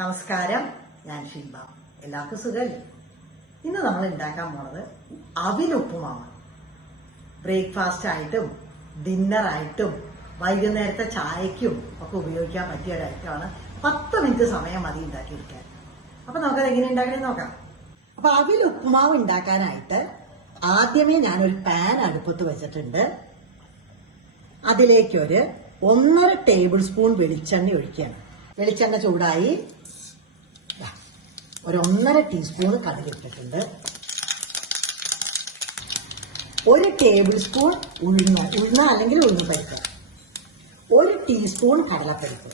നമസ്കാരം. ഞാൻ ഷിംബ എല്ലാവർക്കും സുഖമല്ലേ ഇന്ന് നമ്മൾ ഉണ്ടാക്കാൻ പോണത് അവിലുപ്പുമാവ് ബ്രേക്ക്ഫാസ്റ്റ് ആയിട്ടും ഡിന്നറായിട്ടും വൈകുന്നേരത്തെ ചായക്കും ഒക്കെ ഉപയോഗിക്കാൻ പറ്റിയ ഒരു ഐറ്റമാണ് പത്ത് മിനിറ്റ് സമയം മതി ഉണ്ടാക്കിയിരിക്കാൻ അപ്പൊ നമുക്കത് എങ്ങനെ ഉണ്ടാക്കണമെന്ന് നോക്കാം. അപ്പൊ അവിൽ ഉപ്പുമാവ് ഉണ്ടാക്കാനായിട്ട് ആദ്യമേ ഞാനൊരു പാൻ അടുപ്പത്ത് വെച്ചിട്ടുണ്ട്. അതിലേക്കൊരു ഒന്നര ടേബിൾ സ്പൂൺ വെളിച്ചെണ്ണ ഒഴിക്കുകയാണ്. വെളിച്ചെണ്ണ ചൂടായി ഒരു ഒന്നര ടീസ്പൂൺ കടുകിട്ടിട്ടുണ്ട് ഒരു ടേബിൾ സ്പൂൺ ഉഴുന്ന് ഉഴുന്ന അല്ലെങ്കിൽ ഉഴുന്ന് പരിപ്പ്. ഒരു ടീസ്പൂൺ കടലപ്പരിപ്പ്.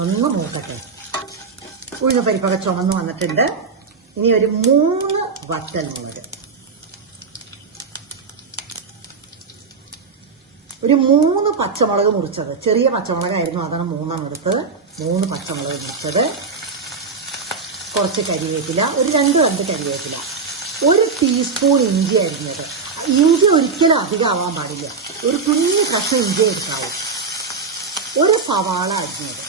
ഒന്ന് മൂക്കട്ടെ. ഉഴുന്ന് പരിപ്പൊക്കെ ചുമന്ന് വന്നിട്ടുണ്ട്. ഇനി ഒരു മൂന്ന് വറ്റൽമുളക്. ഒരു മൂന്ന് പച്ചമുളക് മുറിച്ചത്. ചെറിയ പച്ചമുളകായിരുന്നു അതാണ് മൂന്നെണ്ണം എടുത്തത് മൂന്ന് പച്ചമുളക് മുറിച്ചത്. കുറച്ച് കരിവേപ്പില. ഒരു രണ്ട് രണ്ട് കരിവേപ്പില. ഒരു ടീസ്പൂൺ ഇഞ്ചി അരിഞ്ഞത് ഇഞ്ചി ഒരിക്കലും അധികം ആവാൻ പാടില്ല. ഒരു കുഞ്ഞു കഷ്ണം ഇഞ്ചി എടുക്കാവും ഒരു സവാള അരിഞ്ഞത്.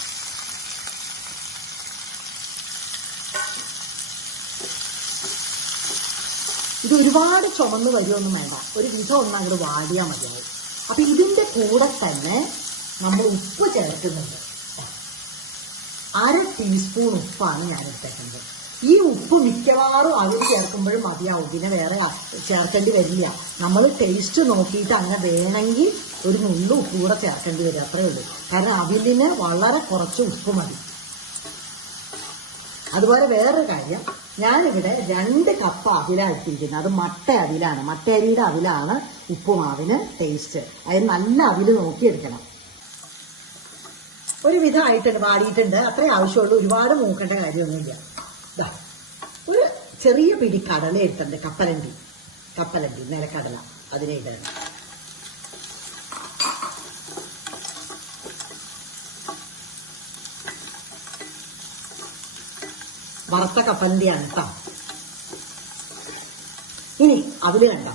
ഇത് ഒരുപാട് ചുമന്ന് വരുമൊന്നും വേണ്ട. ഒരു വിധം ഒന്ന് അങ്ങോട്ട് വാടിയാൽ മതിയാവും. അപ്പൊ ഇതിന്റെ കൂടെ തന്നെ നമ്മൾ ഉപ്പ് ചേർക്കുന്നുണ്ട്. അര ടീസ്പൂൺ ഉപ്പാണ് ഞാൻ ഇട്ടിട്ടുണ്ട് ഈ ഉപ്പ് മിക്കവാറും അവർ ചേർക്കുമ്പോഴും മതിയാവും പിന്നെ വേറെ ചേർക്കേണ്ടി വരില്ല. നമ്മൾ ടേസ്റ്റ് നോക്കിയിട്ട് അങ്ങനെ വേണമെങ്കിൽ ഒരു നുള്ളു ഉപ്പ് കൂടെ ചേർക്കേണ്ടി വരും. അത്രേ ഉള്ളൂ. കാരണം അവിലിന് വളരെ കുറച്ച് ഉപ്പ് മതി. അതുപോലെ വേറൊരു കാര്യം ഞാനിവിടെ രണ്ട് കപ്പ് അവിലായിട്ടിരിക്കുന്നത് അത് മട്ട അവിലാണ്. മട്ട അരിയുടെ അവിലാണ് ഉപ്പുമാവിന് ടേസ്റ്റ് അതിന് നല്ല അവിൽ നോക്കിയെടുക്കണം. ഒരു വിധമായിട്ടുണ്ട് വാടിയിട്ടുണ്ട്. അത്രേ ആവശ്യമുള്ളൂ. ഒരുപാട് മൂക്കേണ്ട കാര്യമൊന്നുമില്ല. ഒരു ചെറിയ പിടി കടല എടുത്തിട്ടുണ്ട് കപ്പലണ്ടി. കപ്പലണ്ടി നിലക്കടല. അതിനെ ഇടണം. വറുത്ത കപ്പലിന്റെ കേട്ടോ ഇനി അതിൽ കണ്ടോ?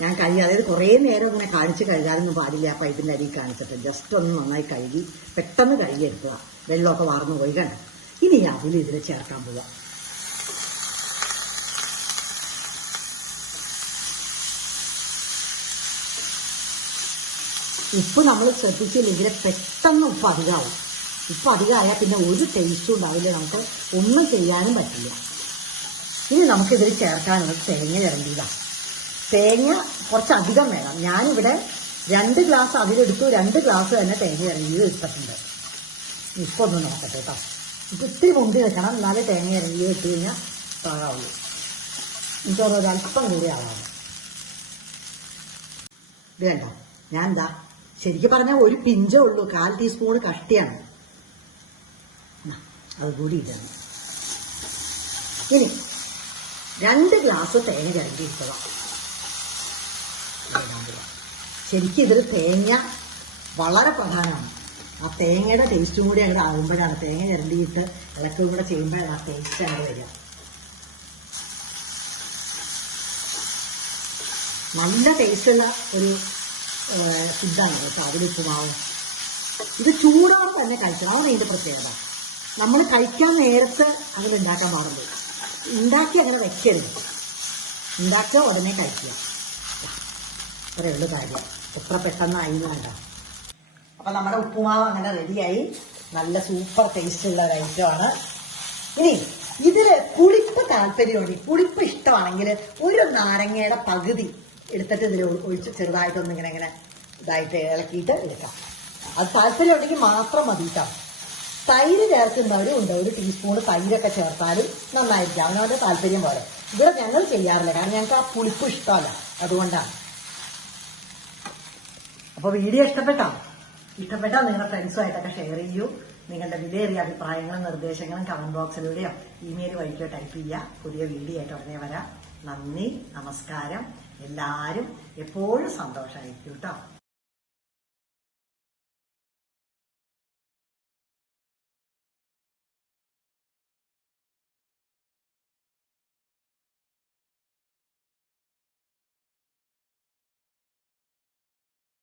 ഞാൻ കഴുകി അതായത് കുറേ നേരം ഇങ്ങനെ കാണിച്ച് കഴുകാനൊന്നും പാടില്ല. ആ പൈപ്പിന്റെ അരി കാണിച്ചിട്ട് ജസ്റ്റ് ഒന്ന് നന്നായി കഴുകി പെട്ടെന്ന് കഴുകി എടുക്കുക. വെള്ളമൊക്കെ വാർന്നു പോയി കണ്ട? ഇനി അതിൽ ഇതിൽ ചേർക്കാൻ പോവുക ഉപ്പ് നമ്മൾ ശ്രദ്ധിച്ചില്ലെങ്കിൽ പെട്ടെന്ന് ഉപ്പ് അധികമാവും. ഉപ്പ് അധികമായാൽ പിന്നെ ഒരു ടേസ്റ്റും ഉണ്ടാവില്ല. നമുക്ക് ഒന്നും ചെയ്യാനും പറ്റില്ല. ഇനി നമുക്കിതിൽ ചേർക്കാനുള്ളത് തേങ്ങ ചിരണ്ടിയതാണ് തേങ്ങ കുറച്ചധികം വേണം. ഞാനിവിടെ രണ്ട് ഗ്ലാസ് അതിലെടുത്തു. രണ്ട് ഗ്ലാസ് തന്നെ തേങ്ങ ഇറങ്ങിയത് ഇട്ടിട്ടുണ്ട്. ഇപ്പൊ ഒന്ന് നോക്കട്ടെ കേട്ടോ. ഇത് ഇത്തിരി മുണ്ടി വെക്കണം എന്നാലേ തേങ്ങ ഇറങ്ങിയത് ഇട്ട് കഴിഞ്ഞാൽ പാകാവുള്ളൂ. എനിക്ക് തോന്നുന്നു ഒരു അല്പം കൂടി ആവാം വേണ്ട ഞാൻ എന്താ ശരിക്കും പറഞ്ഞാൽ ഒരു പിഞ്ചേ ഉള്ളൂ. കാൽ ടീസ്പൂൺ കഷ്ടിയാണ് എന്നാ, അത് കൂടി ഇടണം ഇനി രണ്ട് ഗ്ലാസ് തേങ്ങ ചിരണ്ടി ഇട്ടതാ ശരിക്കും ഇതിൽ തേങ്ങ വളരെ പ്രധാനമാണ്. ആ തേങ്ങയുടെ ടേസ്റ്റും കൂടി അങ്ങോട്ട് ആകുമ്പോഴാണ് തേങ്ങ ചിരണ്ടിയിട്ട് ഇളക്കും കൂടെ ചെയ്യുമ്പോഴാണ് ആ ടേസ്റ്റ് ആണ് വരിക. നല്ല ടേസ്റ്റുള്ള ഒരു ഫുഡാണ് കേട്ടോ അതിലുപ്പുമാവ് ഇത് ചൂടോടെ തന്നെ കഴിക്കണം. അതാണ് ഇതിന്റെ പ്രത്യേകത. നമ്മൾ കഴിക്കാൻ നേരത്തെ അതിലുണ്ടാക്കാൻ പാടുള്ളൂ. ഉണ്ടാക്കി അങ്ങനെ വെക്കരുത്. ഉണ്ടാക്കുക ഉടനെ കഴിക്കുക. അത്രേ ഉള്ളു കാര്യം. എത്ര പെട്ടെന്നായി വേണ്ട അപ്പൊ നമ്മുടെ ഉപ്പുമാവ് അങ്ങനെ റെഡിയായി. നല്ല സൂപ്പർ ടേസ്റ്റ് ഉള്ള ഒരു ഐറ്റമാണ് ഇനി ഇതിൽ പുളിപ്പ് താല്പര്യമുണ്ട്. പുളിപ്പ് ഇഷ്ടമാണെങ്കിൽ ഒരു നാരങ്ങയുടെ പകുതി എടുത്തിട്ട് ഇതിൽ ഒഴിച്ച് ചെറുതായിട്ടൊന്നിങ്ങനെ ഇങ്ങനെ ഇതായിട്ട് ഇളക്കിയിട്ട് എടുക്കാം. അത് താല്പര്യം ഉണ്ടെങ്കിൽ മാത്രം മതി കേട്ടോ. തൈര് ചേർക്കുന്നവരും ഉണ്ട്. ഒരു ടീസ്പൂൺ തൈരൊക്കെ ചേർത്താലും നന്നായിരിക്കും. അവനവന്റെ താല്പര്യം പോലെ. ഇവിടെ ഞങ്ങൾ ചെയ്യാറില്ല. കാരണം ഞങ്ങൾക്ക് ആ പുളിപ്പ് ഇഷ്ടമല്ല. അതുകൊണ്ടാണ്. അപ്പൊ വീഡിയോ ഇഷ്ടപ്പെട്ടാ? ഇഷ്ടപ്പെട്ടാൽ നിങ്ങളുടെ ഫ്രണ്ട്സുമായിട്ടൊക്കെ ഷെയർ ചെയ്യൂ. നിങ്ങളുടെ വിലയേറിയ അഭിപ്രായങ്ങളും നിർദ്ദേശങ്ങളും കമന്റ് ബോക്സിലൂടെയോ ഇമെയിൽ വഴിക്കോ ടൈപ്പ് ചെയ്യുക. പുതിയ വീഡിയോ ആയിട്ട് ഉടനെ വരാം. നന്ദി. നമസ്കാരം. എല്ലാവരും എപ്പോഴും സന്തോഷമായിരിക്കും കേട്ടോ